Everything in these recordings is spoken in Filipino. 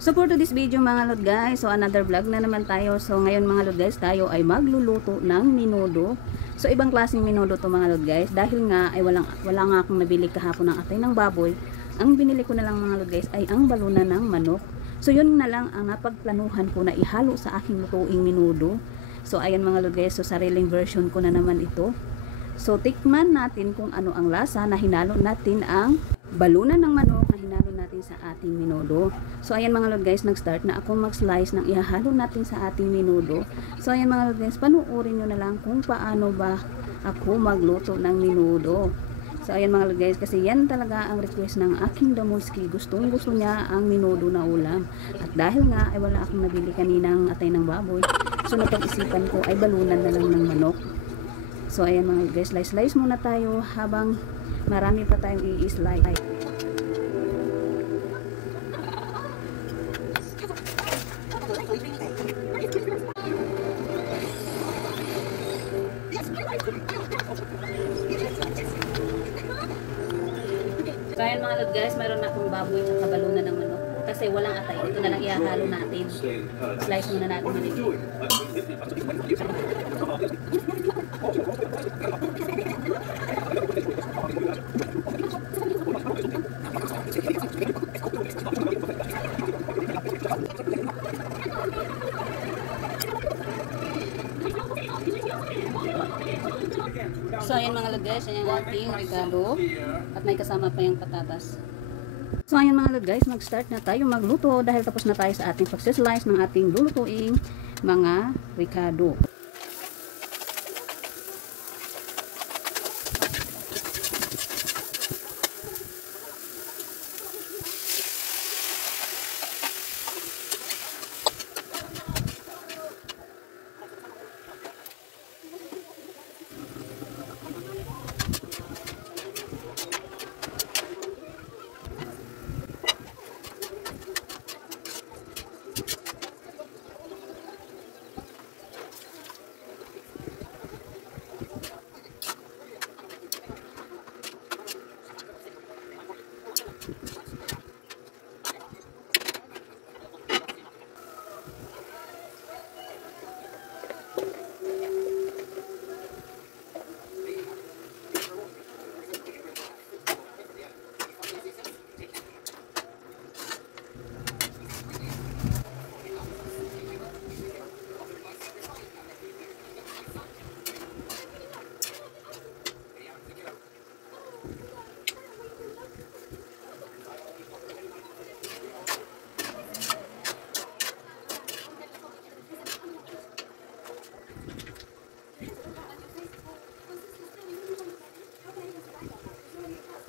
So for today's video mga lod guys, so another vlog na naman tayo. So ngayon mga lod guys, tayo ay magluluto ng menudo. So ibang klaseng menudo to mga lod guys. Dahil nga ay wala nga akong nabili kahapon ng atay ng baboy. Ang binili ko na lang mga lod guys ay ang balunan ng manok. So yun na lang ang napagplanuhan ko na ihalo sa aking lutuing menudo. So ayan mga lod guys, so sariling version ko na naman ito. So tikman natin kung ano ang lasa na hinalo natin ang balunan ng manok na hinalo natin sa ating menudo. So ayan mga lord guys, nag-start na ako mag-slice ng ihahalo natin sa ating menudo. So ayan mga lord guys, panuorin nyo na lang kung paano ba ako magluto ng menudo. So ayan mga lord guys, kasi yan talaga ang request ng aking damuski. Gusto niya ang menudo na ulam. At dahil nga ay wala akong nabili kaninang atay ng baboy, so napag-isipan ko ay balunan na lang ng manok. So ayan mga guys, slice muna tayo habang marami pa tayong i-slice. So ayan mga lod guys, mayroon na akong baboy at balunan ng manok. Kasi walang atay, ito na lang ihahalo natin. Slice muna natin manok. So ayan mga lod guys, ayan ang ating regalo at may kasama pa yung patatas. So ayan mga lod guys, mag-start na tayo magluto dahil tapos na tayo sa ating pag-slice ng ating lulutuing mga ricado.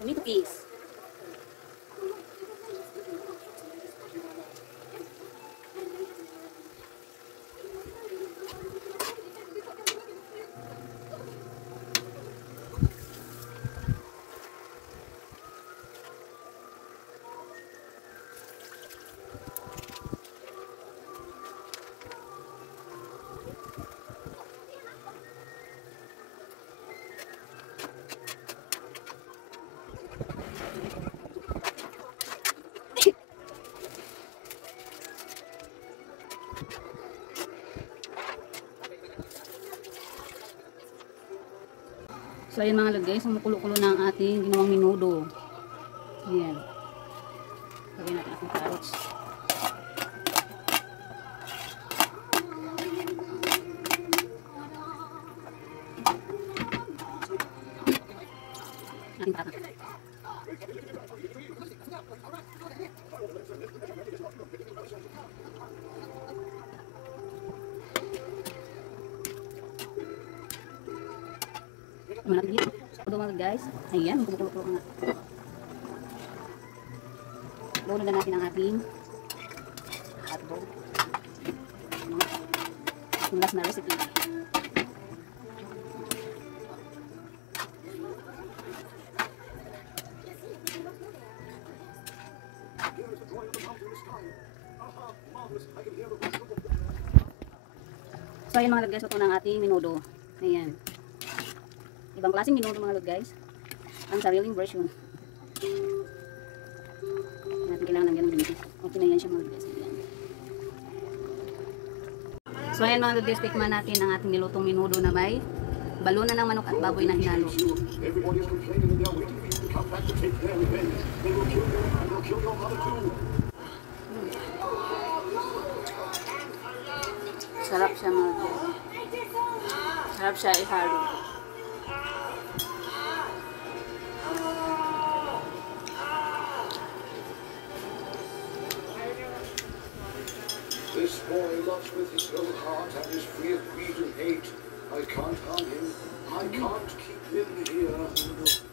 Tomato paste. So ayan mga lod guys, kumukulo-kulo na ang ating ginawang menudo. Ayan. Lagyan natin ating carrots. Ating tata. Malaki dito. So mga guys, ayan, kumukulo-kulo na. Luto na natin ang ating hotdog. Yung last na recipe. So ayan mga guys, ito na ang ating menudo. Ayan. Ibang klaseng menudo mga lod guys. Ang sariling version. Natin kailangan ng ganun dito. Okay na yan siya mga lod guys. Ayan. So ayan mga lodges, tikman natin ang ating nilutong minudo na may balunan ng manok at baboy na hinalo. Everybody is complaining and they're waiting for you to come back to take their revenge. They will kill you and they'll kill your mother too. Sarap siya mga lodges. Sarap siya ihalo. This boy loves with his whole heart and is free of greed and hate. I can't harm him. I can't keep him here.